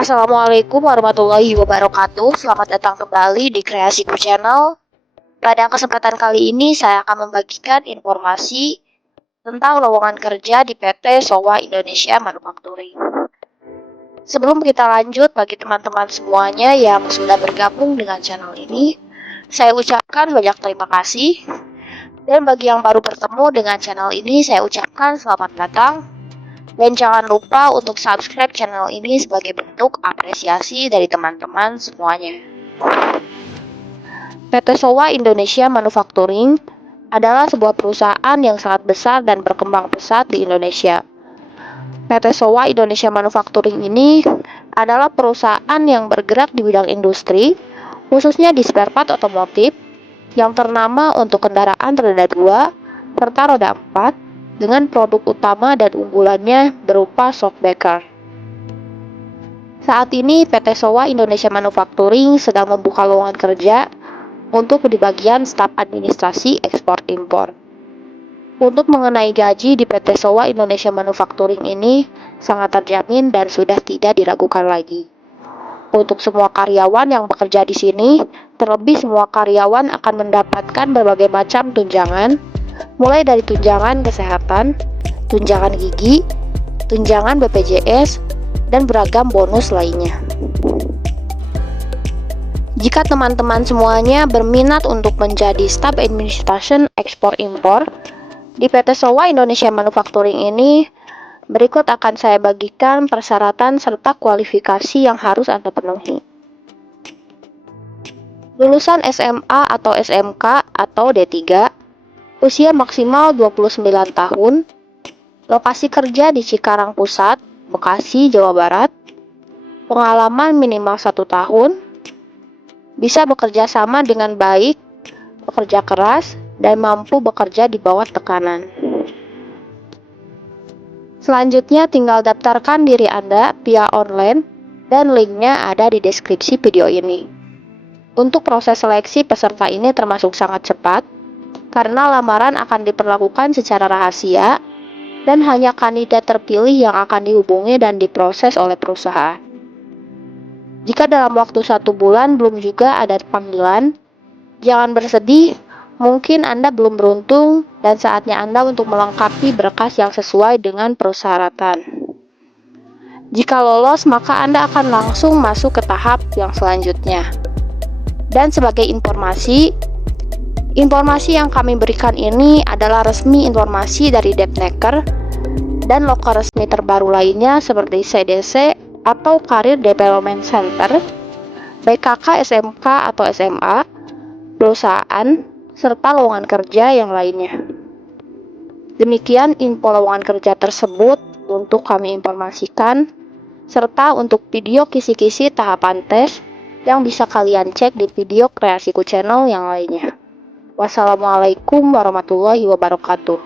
Assalamualaikum warahmatullahi wabarakatuh. Selamat datang kembali di Kreasiku Channel. Pada kesempatan kali ini saya akan membagikan informasi tentang lowongan kerja di PT Showa Indonesia Manufacturing. Sebelum kita lanjut, bagi teman-teman semuanya yang sudah bergabung dengan channel ini, saya ucapkan banyak terima kasih. Dan bagi yang baru bertemu dengan channel ini, saya ucapkan selamat datang. Dan jangan lupa untuk subscribe channel ini sebagai bentuk apresiasi dari teman-teman semuanya. PT Showa Indonesia Manufacturing adalah sebuah perusahaan yang sangat besar dan berkembang pesat di Indonesia. PT Showa Indonesia Manufacturing ini adalah perusahaan yang bergerak di bidang industri, khususnya di Sparepart Otomotif, yang ternama untuk kendaraan roda 2 serta roda 4 dengan produk utama dan unggulannya berupa softbacker. Saat ini PT Showa Indonesia Manufacturing sedang membuka lowongan kerja untuk di bagian staf administrasi ekspor impor. Untuk mengenai gaji di PT Showa Indonesia Manufacturing ini sangat terjamin dan sudah tidak diragukan lagi. Untuk semua karyawan yang bekerja di sini, terlebih semua karyawan akan mendapatkan berbagai macam tunjangan, mulai dari tunjangan kesehatan, tunjangan gigi, tunjangan BPJS, dan beragam bonus lainnya. Jika teman-teman semuanya berminat untuk menjadi staf administration ekspor impor di PT Showa Indonesia Manufacturing ini, berikut akan saya bagikan persyaratan serta kualifikasi yang harus Anda penuhi. Lulusan SMA atau SMK atau D3, usia maksimal 29 tahun, lokasi kerja di Cikarang Pusat, Bekasi, Jawa Barat, pengalaman minimal 1 tahun, bisa bekerja sama dengan baik, bekerja keras, dan mampu bekerja di bawah tekanan. Selanjutnya tinggal daftarkan diri Anda via online dan linknya ada di deskripsi video ini. Untuk proses seleksi peserta ini termasuk sangat cepat karena lamaran akan diperlakukan secara rahasia dan hanya kandidat terpilih yang akan dihubungi dan diproses oleh perusahaan. Jika dalam waktu 1 bulan belum juga ada panggilan, jangan bersedih. Mungkin Anda belum beruntung dan saatnya Anda untuk melengkapi berkas yang sesuai dengan persyaratan. Jika lolos, maka Anda akan langsung masuk ke tahap yang selanjutnya. Dan sebagai informasi yang kami berikan ini adalah resmi informasi dari Depnaker dan lokal resmi terbaru lainnya seperti CDC atau Career Development Center, BKK SMK atau SMA, perusahaan, serta lowongan kerja yang lainnya. Demikian info lowongan kerja tersebut untuk kami informasikan, serta untuk video kisi-kisi tahapan tes yang bisa kalian cek di video Kreasiku Channel yang lainnya. Wassalamualaikum warahmatullahi wabarakatuh.